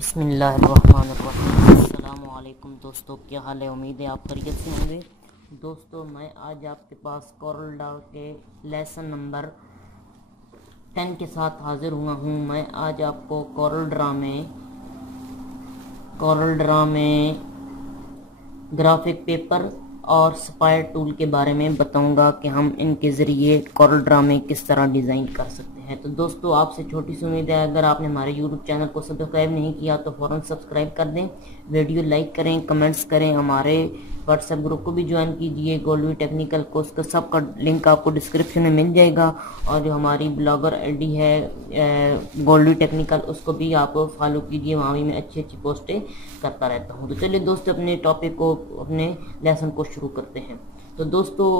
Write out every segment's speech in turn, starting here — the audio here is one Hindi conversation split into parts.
बिस्मिल्लाहिर्रहमानिर्रहीम। अस्सलामुअलैकुम दोस्तों, क्या हाल है? उम्मीद है आप खैरियत से होंगे। दोस्तों, मैं आज आपके पास कोरल ड्रा के लेसन नंबर 10 के साथ हाजिर हुआ हूँ। मैं आज आपको कोरल ड्रा में ग्राफिक पेपर और स्पायर टूल के बारे में बताऊंगा कि हम इनके ज़रिए कोरल ड्रा में किस तरह डिज़ाइन कर सकते हैं। तो दोस्तों, आपसे छोटी सी उम्मीद है, अगर आपने हमारे यूट्यूब चैनल को सब्सक्राइब नहीं किया तो फ़ौरन सब्सक्राइब कर दें, वीडियो लाइक करें, कमेंट्स करें, हमारे व्हाट्सएप ग्रुप को भी ज्वाइन कीजिए। गोल्डवी टेक्निकल को, उसका सबका लिंक आपको डिस्क्रिप्शन में मिल जाएगा। और जो हमारी ब्लॉगर आईडी है गोल्डवी टेक्निकल, उसको भी आप फॉलो कीजिए, वहाँ भी मैं अच्छी अच्छी पोस्टें करता रहता हूँ। तो चलिए दोस्तों, अपने टॉपिक को, अपने लेसन को शुरू करते हैं। तो दोस्तों,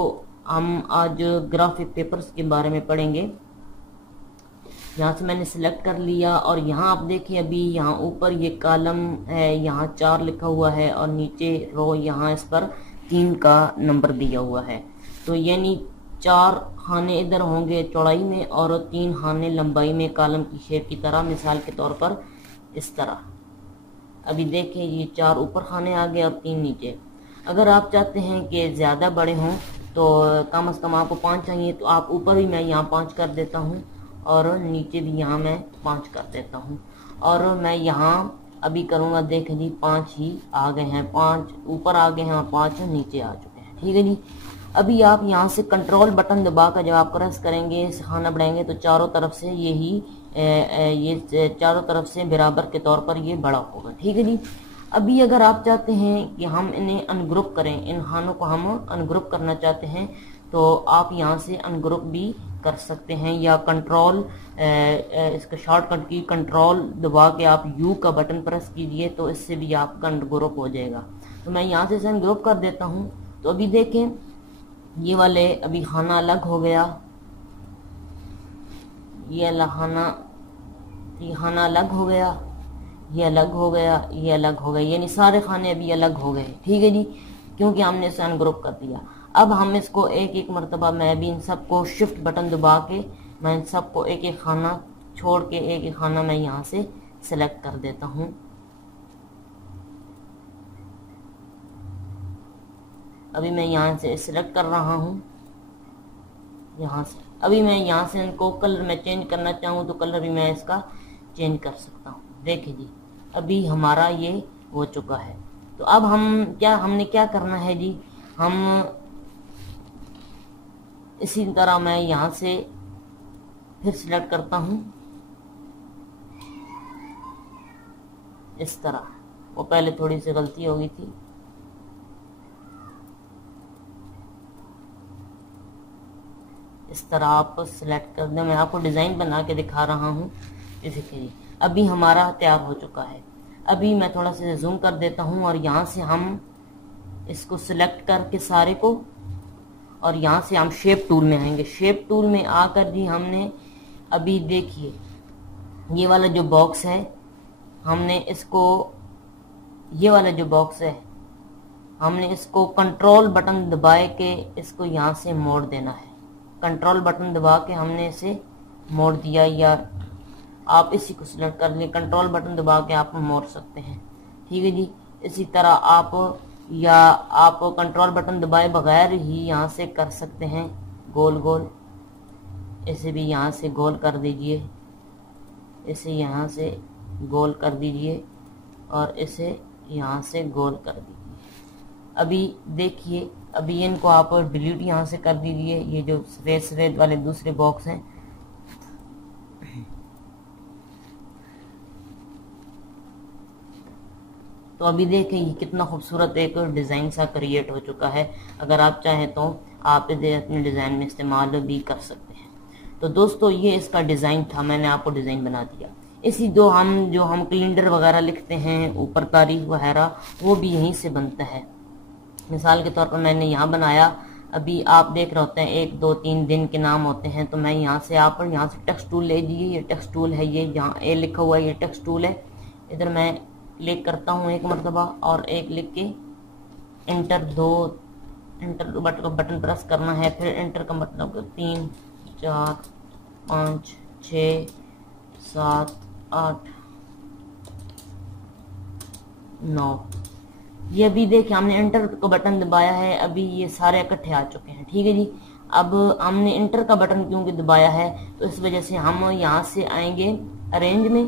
हम आज ग्राफिक पेपर्स के बारे में पढ़ेंगे। यहाँ से मैंने सिलेक्ट कर लिया और यहाँ आप देखिए, अभी यहाँ ऊपर ये कॉलम है, यहाँ 4 लिखा हुआ है और नीचे रो, यहाँ इस पर 3 का नंबर दिया हुआ है। तो यानी 4 खाने इधर होंगे चौड़ाई में और 3 खाने लंबाई में, कॉलम की शेप की तरह। मिसाल के तौर पर इस तरह अभी देखें, ये 4 ऊपर खाने आ गए और 3 नीचे। अगर आप चाहते हैं कि ज़्यादा बड़े हों तो कम से कम आपको 5 चाहिए, तो आप ऊपर भी मैं यहाँ 5 कर देता हूँ और नीचे भी यहाँ मैं 5 कर देता हूँ। और मैं यहाँ अभी करूँगा, देखें जी 5 ही आ गए हैं, 5 ऊपर आ गए हैं और 5 नीचे आ चुके हैं। ठीक है जी। अभी आप यहाँ से कंट्रोल बटन दबाकर जब आप प्रेस करेंगे, खाना बढ़ाएंगे, तो चारों तरफ से ये चारों तरफ से बराबर के तौर पर ये बड़ा होगा। ठीक है जी। अभी अगर आप चाहते हैं कि हम इन्हें अनग्रुप करें, इन खानों को हम अनग्रुप करना चाहते हैं, तो आप यहाँ से अनग्रुप भी कर सकते हैं, या कंट्रोल इसका शॉर्टकट की कंट्रोल दबा के आप यू का बटन प्रेस कीजिए, तो इससे भी आपका अनग्रुप हो जाएगा। तो मैं यहाँ से इसे अनग्रुप कर देता हूँ। तो अभी देखें, ये वाले अभी खाना अलग हो गया, ये खाना अलग हो गया, ये अलग हो गया, ये अलग हो गया, यानी सारे खाने अभी अलग हो गए। ठीक है जी, क्योंकि हमने इसे अनग्रुप कर दिया। अब हम इसको एक एक मरतबा, मैं भी इन सबको शिफ्ट बटन दबा के, मैं इन सबको एक एक खाना छोड़ के एक एक खाना मैं यहाँ से सेलेक्ट कर देता हूँ। अभी मैं यहाँ से सिलेक्ट कर रहा हूँ, यहाँ से। अभी मैं यहाँ से इनको कलर में चेंज करना चाहूँ तो कलर भी मैं इसका चेंज कर सकता हूँ। देखिए जी, अभी हमारा ये हो चुका है। तो अब हमने क्या करना है जी, हम इसी तरह मैं यहाँ से फिर सिलेक्ट करता हूँ इस तरह। वो पहले थोड़ी सी गलती हो गई थी। इस तरह आप सिलेक्ट कर दें। मैं आपको डिज़ाइन बना के दिखा रहा हूँ, इसी के लिए। अभी हमारा तैयार हो चुका है। अभी मैं थोड़ा सा जूम कर देता हूँ और यहाँ से हम इसको सिलेक्ट करके सारे को, और यहाँ से हम शेप टूल में आएंगे। शेप टूल में आकर जी हमने अभी देखिए, ये वाला जो बॉक्स है, हमने इसको, ये वाला जो बॉक्स है, हमने इसको कंट्रोल बटन दबाए के इसको यहाँ से मोड़ देना है। कंट्रोल बटन दबा के हमने इसे मोड़ दिया, या आप इसी को सिलेक्ट कर लें, कंट्रोल बटन दबा के आप मोड़ सकते हैं। ठीक है जी। इसी तरह आप कंट्रोल बटन दबाए बगैर ही यहाँ से कर सकते हैं गोल गोल। इसे भी यहाँ से गोल कर दीजिए, इसे यहाँ से गोल कर दीजिए और इसे यहाँ से गोल कर दीजिए। अभी देखिए, अभी इनको आप डिलीट यहाँ से कर दीजिए, ये जो सफ़ेद सफ़ेद वाले दूसरे बॉक्स हैं। तो अभी देखें, ये कितना खूबसूरत एक डिज़ाइन सा क्रिएट हो चुका है। अगर आप चाहें तो आप इसे अपने डिज़ाइन में इस्तेमाल भी कर सकते हैं। तो दोस्तों, ये इसका डिज़ाइन था, मैंने आपको डिज़ाइन बना दिया। इसी जो हम कैलेंडर वगैरह लिखते हैं, ऊपर तारीख वगैरह, वो भी यहीं से बनता है। मिसाल के तौर पर मैंने यहाँ बनाया। अभी आप देख रहे होते हैं 1, 2, 3 दिन के नाम होते हैं। तो मैं यहाँ से टेक्स्ट टूल ले लीजिए, ये टेक्स्ट टूल है, ये जहाँ ए लिखा हुआ है ये टेक्स्ट टूल है। इधर मैं क्लिक करता हूँ एक मरतबा और एक लिख के इंटर बटन प्रेस करना है। फिर इंटर का मतलब 3, 4, 5, 6, 7, 8, 9। ये अभी देखिए हमने इंटर का बटन दबाया है, अभी ये सारे इकट्ठे आ चुके हैं। ठीक है जी, अब हमने इंटर का बटन क्योंकि दबाया है तो इस वजह से हम यहाँ से आएंगे अरेंज में,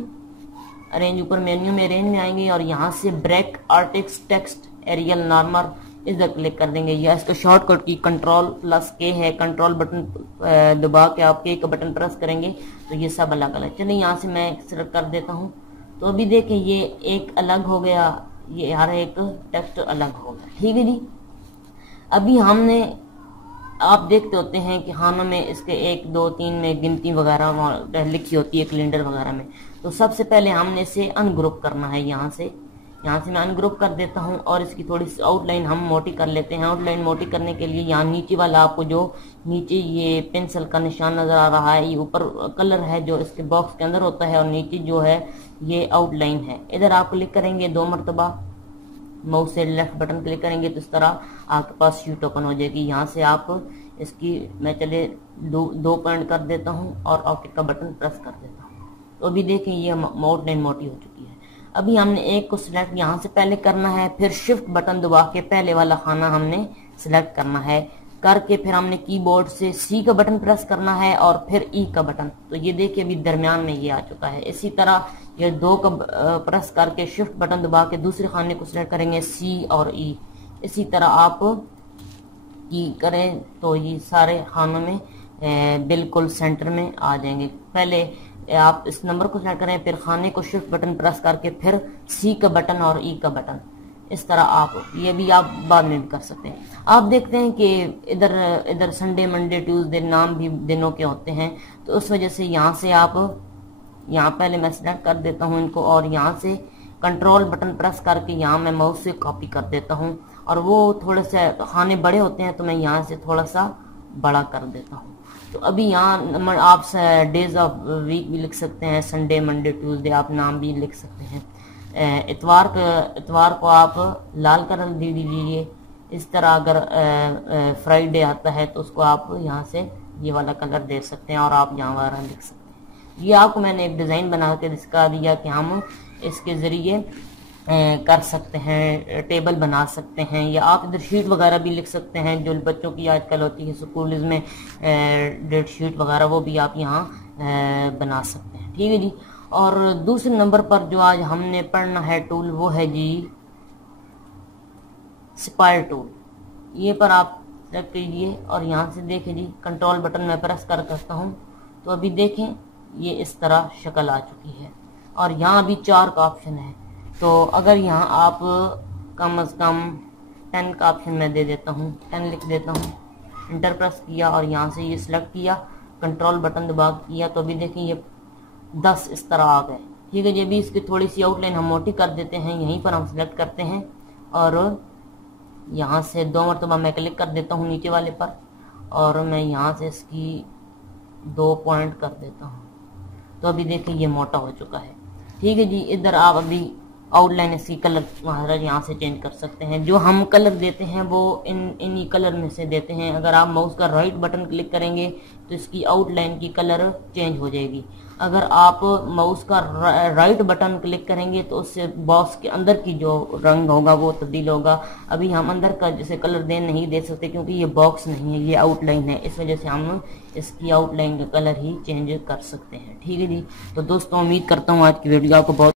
अरेंज ऊपर मेन्यू में अरेंज में आएंगे और यहाँ से ब्रेक आर्टिक्स टेक्स्ट एरियल नॉर्मल इधर क्लिक कर देंगे। या इसका शॉर्टकट की Ctrl+K है, कंट्रोल बटन दबा के आप K का बटन प्रेस करेंगे तो ये सब अलग अलग। चलिए यहाँ से मैं सिलेक्ट कर देता हूँ। तो अभी देखें ये एक अलग हो गया, ये हर एक टेक्स्ट अलग हो गया। ठीक है जी, अभी हमने आप देखते होते हैं कि खानों में इसके 1 2 3 में गिनती वगैरह लिखी होती है कैलेंडर वगैरह में। तो सबसे पहले हमने इसे अनग्रुप करना है। यहाँ से मैं अनग्रुप कर देता हूँ और इसकी थोड़ी सी आउटलाइन हम मोटी कर लेते हैं। आउटलाइन मोटी करने के लिए यहाँ नीचे वाला आपको जो नीचे ये पेंसिल का निशान नजर आ रहा है, ये ऊपर कलर है जो इसके बॉक्स के अंदर होता है और नीचे जो है ये आउटलाइन है। इधर आप क्लिक करेंगे 2 मरतबा, माउस से लेफ्ट बटन क्लिक करेंगे तो इस तरह आपके पास शीट ओपन हो जाएगी। यहाँ से आप इसकी मैं चले 2 पॉइंट कर देता हूँ और ओके का बटन प्रेस कर देता हूँ। तो अभी देखें ये आउटलाइन मोटी हो चुकी है। अभी हमने एक को सिलेक्ट यहाँ से पहले करना है, फिर शिफ्ट बटन दबा के पहले वाला खाना हमने सिलेक्ट करना है, करके फिर हमने कीबोर्ड से C का बटन प्रेस करना है और फिर E का बटन। तो ये देखिए अभी दरमियान में ये आ चुका है। इसी तरह ये 2 का प्रेस करके शिफ्ट बटन दबा के दूसरे खाने को सिलेक्ट करेंगे C और E। इसी तरह आप की करें तो ये सारे खानों में बिल्कुल सेंटर में आ जाएंगे। पहले आप इस नंबर को सेलेक्ट करें, फिर खाने को शिफ्ट बटन प्रेस करके फिर C का बटन और E का बटन। इस तरह आप ये भी आप बाद में भी कर सकते हैं। आप देखते हैं कि इधर संडे मंडे ट्यूसडे नाम भी दिनों के होते हैं, तो उस वजह से यहाँ से आप यहाँ पहले मैं सेलेक्ट कर देता हूँ इनको और यहाँ से कंट्रोल बटन प्रेस करके यहाँ मैं माउस से कॉपी कर देता हूँ और वो थोड़े से खाने बड़े होते हैं तो मैं यहाँ से थोड़ा सा बड़ा कर देता हूँ। तो अभी यहाँ आप डेज ऑफ वीक भी लिख सकते हैं, संडे मंडे ट्यूसडे आप नाम भी लिख सकते हैं। इतवार को आप लाल कलर दे दीजिए। इस तरह अगर फ्राइडे आता है तो उसको आप यहाँ से ये वाला कलर दे सकते हैं और आप यहाँ वाला लिख सकते हैं। ये आपको मैंने एक डिज़ाइन बना के दिखा दिया कि हम इसके ज़रिए कर सकते हैं, टेबल बना सकते हैं, या आप इधर शीट वगैरह भी लिख सकते हैं जो बच्चों की आजकल होती है स्कूल में डेट शीट वगैरह, वो भी आप यहाँ बना सकते हैं। ठीक है जी। और दूसरे नंबर पर जो आज हमने पढ़ना है टूल वो है जी स्पायर टूल। ये पर आप सेलेक्ट कीजिए और यहाँ से देखें जी कंट्रोल बटन में प्रेस करता हूँ तो अभी देखें ये इस तरह शक्ल आ चुकी है और यहाँ अभी 4 का ऑप्शन है। तो अगर यहाँ आप कम से कम 10 का ऑप्शन मैं दे देता हूँ, 10 लिख देता हूँ, इंटर प्रेस किया और यहाँ से ये सिलेक्ट किया, कंट्रोल बटन दबा किया तो अभी देखें ये 10 इस तरह आ गए। ठीक है जी। अभी इसकी थोड़ी सी आउटलाइन हम मोटी कर देते हैं, यहीं पर हम सिलेक्ट करते हैं और यहाँ से 2 मरतबा मैं क्लिक कर देता हूँ नीचे वाले पर और मैं यहाँ से इसकी 2 पॉइंट कर देता हूँ तो अभी देखें ये मोटा हो चुका है। ठीक है जी। इधर आप अभी आउटलाइन इसकी कलर महाराज यहाँ से चेंज कर सकते हैं। जो हम कलर देते हैं वो इन्हीं कलर में से देते हैं। अगर आप माउस का राइट बटन क्लिक करेंगे तो इसकी आउटलाइन की कलर चेंज हो जाएगी। अगर आप माउस का राइट बटन क्लिक करेंगे तो उससे बॉक्स के अंदर की जो रंग होगा वो तब्दील होगा। अभी हम अंदर का जैसे कलर नहीं दे सकते क्योंकि ये बॉक्स नहीं है, ये आउटलाइन है, इस वजह से हम इसकी आउटलाइन का कलर ही चेंज कर सकते हैं। ठीक है जी। तो दोस्तों उम्मीद करता हूँ आज की वीडियो आपको बहुत